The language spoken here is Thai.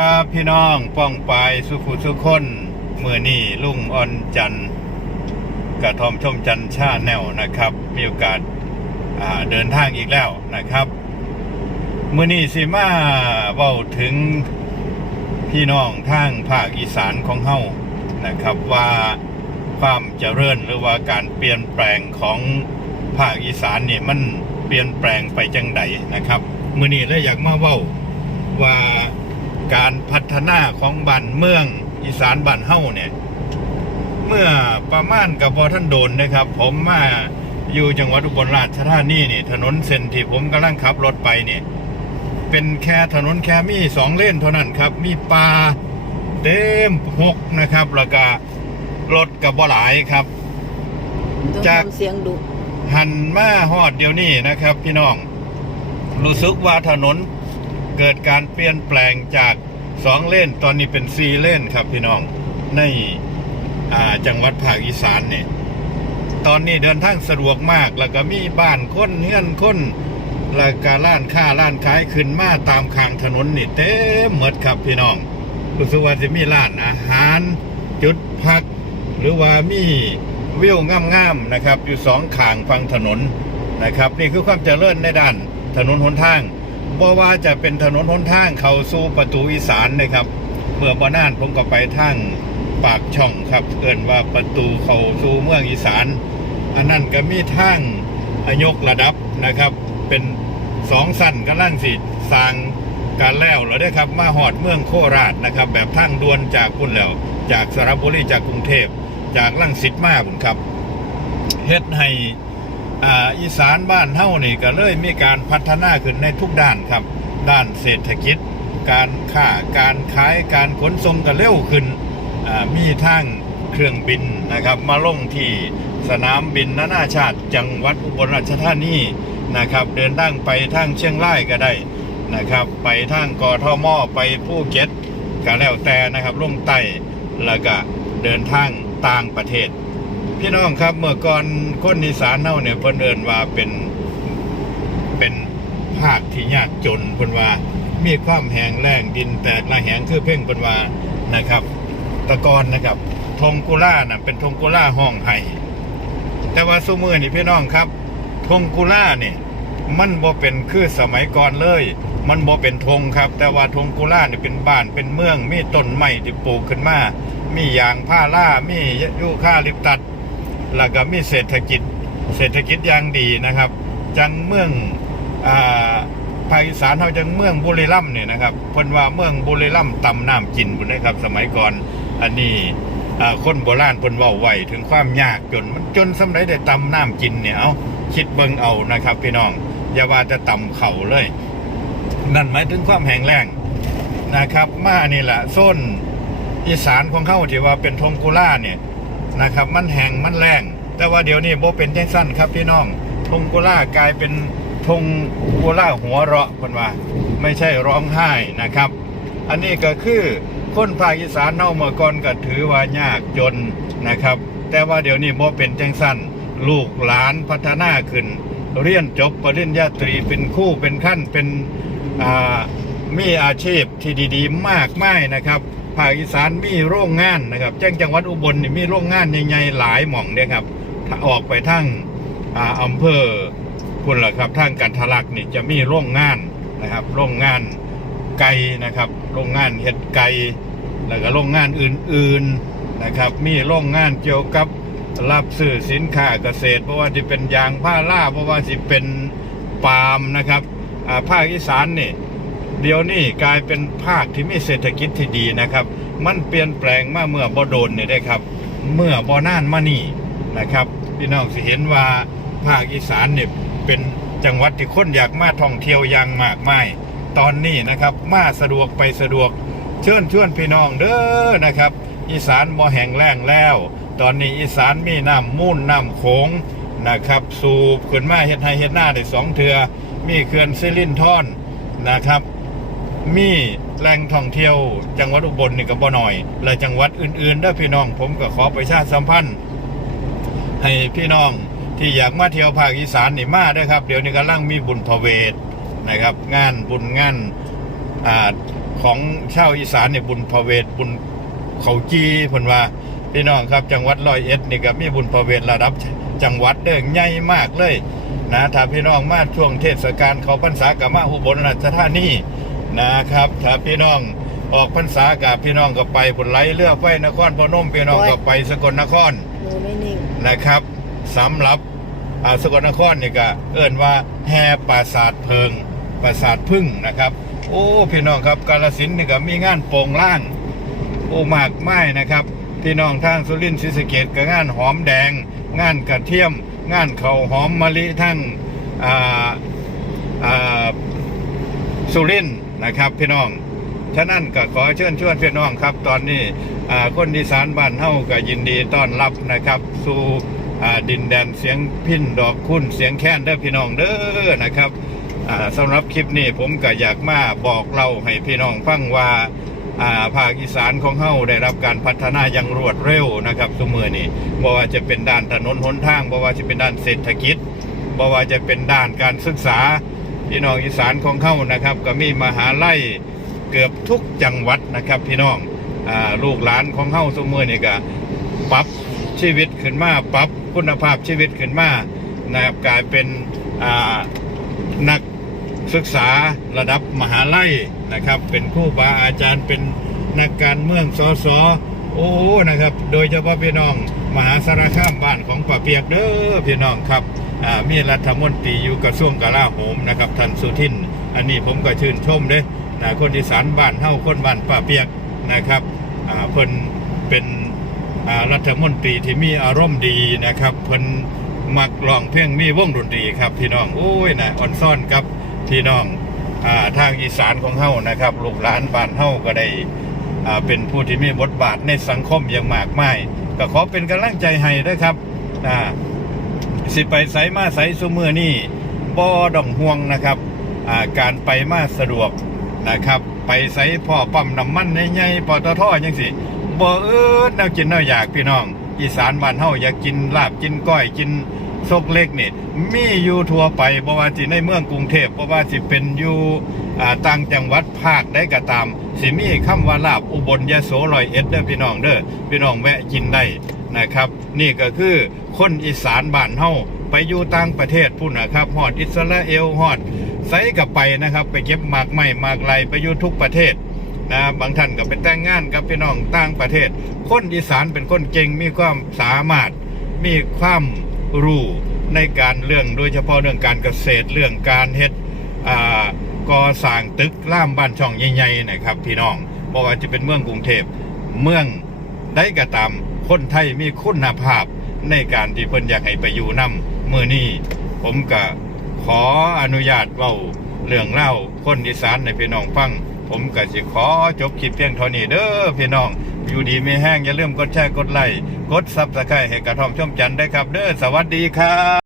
ครับพี่น้องป้องปายสุขุสุคนเมื่อนี่ลุงออนจันกระทอมชมจันชาแนวนะครับ มีโอกาสาเดินทางอีกแล้วนะครับเมื่อนี้สิมาเว้าถึงพี่น้องทางภาคอีสานของเฮานะครับว่าความเจริญหรือว่าการเปลี่ยนแปลงของภาคอีสานเนี่ยมันเปลี่ยนแปลงไปจังใดนะครับมื่อนี้เลยอยากมาเว้าว่า การพัฒนาของบ้านเมืองอีสานบ้านเฮาเนี่ย เมื่อประมาณกับพอท่านโดนนะครับ ผมมาอยู่จังหวัดอุบลราชธานีนี่ ถนนเส้นที่ผมกำลังขับรถไปเนี่ยเป็นแค่ถนนแค่มีสองเลนเท่านั้นครับ มีป่าเต็มหกนะครับแล้วก็รถกับบ่หลายครับต้องจากทำเสียงดุหันมาฮอดเดี๋ยวนี้นะครับ พี่น้อง รู้สึกว่าถนน เกิดการเปลี่ยนแปลงจากสองเล่นตอนนี้เป็นสี่เล่นครับพี่น้องในจังหวัดภาคอีสานเนี่ยตอนนี้เดินทางสะดวกมากแล้วก็มีบ้านคนเฮือนคนแล้วก็ร้านค้าร้านขายขึ้นมาตามข้างถนนนี่เต็มหมดครับพี่น้องรู้สึกว่าจะมีร้านอาหาร จุดพัก หรือว่ามีวิวงามๆนะครับ อยู่สองข้างฝั่งถนนนะครับ นี่คือความเจริญในด้านถนนหนทาง บ่ว่าจะเป็นถนนหนทางเข้าสู่ประตูอีสานนะครับ เมื่อบ่นานผมก็ไปทางปากช่องครับเอิ้นว่าประตูเข้าสู่เมืองอีสาน อันนั้นก็มีทางยกระดับนะครับ เป็นสองสั้นกำลังสิสร้างการแล้วแล้วได้ครับ มาหอดเมืองโคราชนะครับ แบบทางด่วนจากพุ่นแล้ว จากสระบุรีจากกรุงเทพจากลังสิตมาพุ่นครับเฮ็ดให้ อ่าอีสานบ้านเฮานี่ก็เลยมีการพัฒนาขึ้นในทุกด้านครับ ด้านเศรษฐกิจ การค้าการขายการขนส่งก็เร็วขึ้นอ่ามีทางเครื่องบินนะครับ มาลงที่สนามบินนานาชาติจังหวัดอุบลราชธานีนะครับ เดินทางไปทางเชียงรายก็ได้นะครับ ไปทางกทมไปภูเก็ตก็แล้วแต่นะครับลงใต้แล้วก็เดินทางต่างประเทศ พี่น้องครับเมื่อก่อนคนอีสานเฮาเนี่ยเพิ่นเอินว่าเป็นเป็นภาคที่ยากจนเพิ่นว่า มีความแห้งแล้งดินแตกละแหงคือเพ่งเพิ่นว่านะครับ ตะกอนนะครับทงกุล่าน่ะเป็นทงกุล่าห้องไห้แต่ว่าซุมือนี่พี่น้องครับทงกุล่านี่มันบ่เป็นคือสมัยก่อนเลย มันบ่เป็นธงครับ แต่ว่าธงกุล่านี่เป็นบ้านเป็นเมือง มีต้นไม้ที่ปลูกขึ้นมา มียางผ้าล่ามียูคาลิปตัส แล้วก็มีเศรษฐกิจเศรษฐกิจอย่างดีนะครับ จังเมืองอ่าภาคอีสานเขาจังเมืองบุรีรัมย์เนี่ยนะครับเพิ่นว่าเมืองบุรีรัมย์ตำน้ำกินพุ่นนะครับ สมัยก่อนอันนี้อ่าคนโบราณเพิ่นเว้าไว้ถึงความยากจนมันจนสมัยได้ตำน้ำกินเนี่ยเอาคิดเบิ่งเอานะครับ พี่น้องอย่าว่าจะต่ำเข่าเลย นั่นหมายถึงความแห้งแล้งนะครับ มานี่แหละโซนอีสานของเข้าที่ว่าเป็นทงกุล่าเนี่ย นะครับ มันแห้งมันแรง แต่ว่าเดี๋ยวนี้โบเป็นแจ้งสั้นครับพี่น้องธงกุล่ากลายเป็นธงกุล่าหัวเราะคนว่า ไม่ใช่ร้องไห้นะครับ อันนี้ก็คือคนภาคอีสานเน่าเมื่อก่อนก็ถือว่ายากจนนะครับ แต่ว่าเดี๋ยวนี้โบเป็นแจ้งสั้นลูกหลานพัฒนาขึ้น เรียนจบปริญญาตรีเป็นคู่เป็นขั้นเป็นมีอาชีพที่ดี ๆ มากมายนะครับ ภาคอีสานมีโรงงานนะครับแจ้งจังหวัดอุบลนี่มีโรงงานใหญ่ๆหลายหม่องเนี่ยครับถ้าออกไปทั้งอาอำเภอคุณล่ะครับทางกันทลักนี่จะมีโรงงานนะครับโรงงานไก่นะครับโรงงานเห็ดไก่แล้วก็โรงงานอื่นๆนะครับ มีโรงงานเกี่ยวกับรับซื้อสินค้าเกษตร เพราะว่าจะเป็นยางผ้าล่าเพราะว่าจะเป็นปาล์มนะครับอ่าภาคอีสานนี่ เดี๋ยวนี้กลายเป็นภาคที่มีเศรษฐกิจที่ดีนะครับ มันเปลี่ยนแปลงมาเมื่อบ่โดนเนี่ยได้ครับ เมื่อบ่น่านมานี่นะครับ พี่น้องสิเห็นว่าภาคอีสานเนี่ยเป็นจังหวัดที่คนอยากมาท่องเที่ยวอย่างมากมายตอนนี้นะครับ มาสะดวกไปสะดวก เชิญชวนพี่น้องเด้อนะครับ อีสานบ่แห้งแล้งแล้ว ตอนนี้อีสานมีน้ำมูลน้ำโขงนะครับ สูบขึ้นมาเฮ็ดให้เฮ็ดหน้าได้สองเทือมีเขื่อนซิลินทอนนะครับ มีแหล่งท่องเที่ยว จังหวัดอุบลนี่ก็บ่หน่อย และจังหวัดอื่นๆเด้พี่น้อง ผมก็ขอประชาสัมพันธ์ให้พี่น้องที่อยากมาเที่ยวภาคอีสานนี่มาเด้ครับ เดี๋ยวนี้กำลังมีบุญพระเวทนะครับ งานบุญงานอ่าขของชาวอีสานเนี่ยบุญพระเวทบุญเขาจีเพิ่นว่าพี่น้องครับจังหวัดร้อยเอ็ดนี่ก็มีบุญพระเวทระดับจังหวัดเด้อใหญ่มากเลยนะถ้าพี่น้องมาช่วงเทศกาลเขาพรรษากับมาอุบลราชธานี นะครับถ้าพี่น้องออกพรรษากับพี่น้องก็ไปผลไหลเรือไฟนครพนมพี่น้องก็ไปสกลนครมือไม่นิ่งนะครับสำหรับอ่าสกลนครนี่ก็เอิ่นว่าแห่ปราสาทเพิงปราสาทพึ่งนะครับ โอ้พี่น้องครับกาลสินธุ์นี่ก็มีงานโปงล่างโอ้มากไม้นะครับพี่น้องทางสุรินทร์ศรีสะเกดก็งานหอมแดง งานกระเทียม งานเขาวหอมมะลิทั้งอ่าอ่าสุรินทร์ นะครับ พี่น้อง ฉะนั้นก็ขอเชิญชวนพี่น้องครับ ตอนนี้คนอีสานบ้านเฮาก็ยินดีต้อนรับนะครับ สู่ดินแดนเสียงพินดอกคุ้นเสียงแค้นเด้อพี่น้องเด้อนะครับอ่าสำหรับคลิปนี้ผมก็อยากมาบอกเล่าให้พี่น้องฟังว่าอ่าภาคอีสานของเฮาได้รับการพัฒนาอย่างรวดเร็วนะครับสมือนี้บ่ว่าจะเป็นด้านถนนหนทางบ่ว่าจะเป็นด้านเศรษฐกิจบ่ว่าจะเป็นด้านการศึกษา พี่น้องอีสานของเฮานะครับ ก็มีมหาไลัยเกือบทุกจังหวัดนะครับ พี่น้องอลูกหลานของเฮาสมือนี่ก็ปรับชีวิตขึ้นมาปรับคุณภาพชีวิตขึ้นมานะครับกลายเป็นนักศึกษาระดับมหาลัยนะครับ เป็นครูบาอาจารย์เป็นนักการเมืองสสโอ้นะครับ โดยเฉพาะพี่น้อง มหาสารคามบ้านของป่าเปียกเด้อพี่น้องครับ มีรัฐมนตรีอยู่กระทรวงกลาโหมนะครับท่านสุทิน อันนี้ผมก็ชื่นชมเด้นะคนอีสานบ้านเฮาคนบ้านป่าเปียกนะครับเพิ่นเป็นรัฐมนตรีที่มีอารมณ์ดีนะครับเพิ่นมักร้องเพลงมีวงดนตรีครับพี่น้องโอ้ยนะอ่อนซ่อนครับพี่น้องอทางอีสานของเฮานะครับลูกหลานบ้านเฮาก็ได้เป็นผู้ที่มีบทบาทในสังคมอย่างมากมายก็ขอเป็นกำลังใจให้ด้วยครับอ่า สิไปไสมาไสซุมือนี่บ่ดองห่วงนะครับการไปมาสะดวกนะครับ ไปไสพ่อปั๊มน้ำมันใหญ่ๆปตทจังสิบ่เอิ้นแนวกินแนวอยากพี่น้อง อีสานบ้านเฮาอยากกินลาบกินก้อยกินซกเล็กนี่มีอยู่ทั่วไปบ่ว่าสิในเมืองกรุงเทพบ่ว่าสิเป็นอยู่ต่างจังหวัดภาคใดก็ตาม สิมีคำว่าลาบอุบลยโสร้อยเอ็ดเด้อพี่น้องเด้อพี่น้องแวะกินได้นะครับ นี่ก็คือ คนอีสานบ้านเฮาไปอยู่ต่างประเทศพุ่นนะครับฮอดอิสราเอลฮอดไซกับไปนะครับ ไปเก็บหมากไม้หมากไรไปอยู่ทุกประเทศนะบางท่านก็ไปแต่งงานกับพี่น้องต่างประเทศ คนอีสานเป็นคนเก่งมีความสามารถมีความรู้ในการเรื่องโดยเฉพาะเรื่องการเกษตรเรื่องการเฮ็ดก่อสร้างตึกล่ามบ้านช่องใหญ่ๆนะครับ พี่น้องบ่ว่าจะเป็นเมืองกรุงเทพเมืองได้ก็ตามคนไทยมีคุณภาพ ในการที่เพิ่นอยากให้ไปอยู่นำมือนี้ผมก็ขออนุญาตเว้าเรื่องเล่าคนอีสานในพี่น้องฟัง ผมก็สิขอจบคลิปเพียงเท่านี้เด้อพี่น้อง อยู่ดีไม่แห้งอย่าลืมกดแชร์กดไลค์กดซับสไครต์ให้กระทอมช่อมจันได้ครับ เด้อสวัสดีครับ